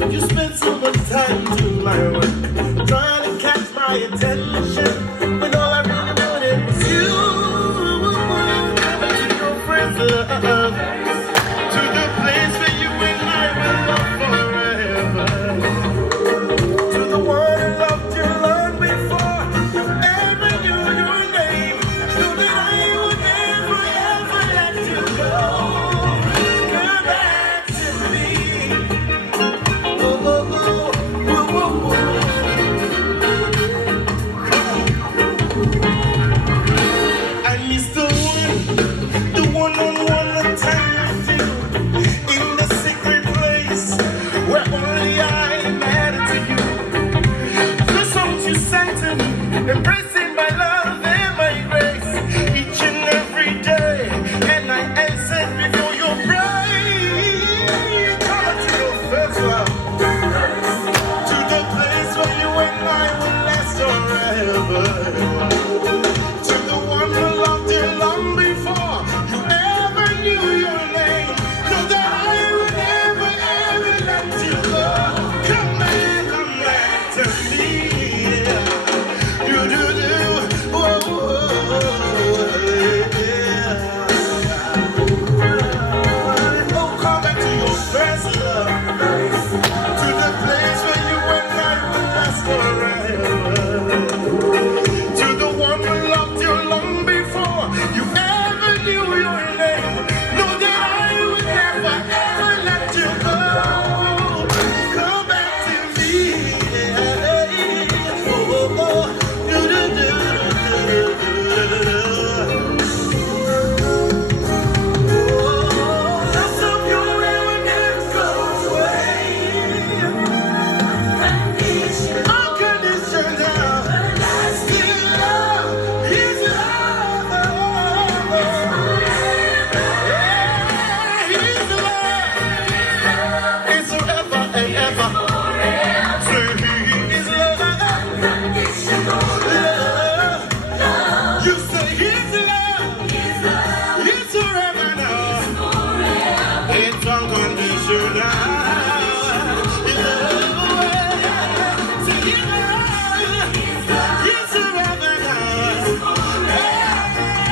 You spend so much time doing my work, trying to catch my attention, when all I really wanted was you. Never to your friends love, to the place where you and I will love forever, to the one who loved you long before you ever knew your name, knew that I would never ever let you go. Come back to me. Oh, oh, oh, oh, oh, oh. I miss the one-on-one time with you in the secret place where only I matter to you. The songs you sang to me, embracing my love and my grace each and every day, and I answered before your praise. Come to your first love, to the place where you and I will last forever. To the one who loved you long before you ever knew your name, know that I would never ever let you go. Come back to me. You do, oh, oh, yeah. Oh, come back to your first love, to the place where you and I will last forever. To the one who loved you long before you ever knew your name, know that I would never ever let you go. Come back to me. Oh, oh, oh. Do, do, do, do, do, do, do. Oh, that's of your arrogance goes away. Unconditional. Everlasting love is love. His love is forever and ever. Say he is love. Love. You say his love is forever now. It's unconditional. His love. Say his love is forever now.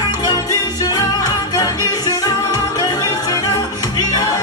Unconditional, unconditional, unconditional. Yeah.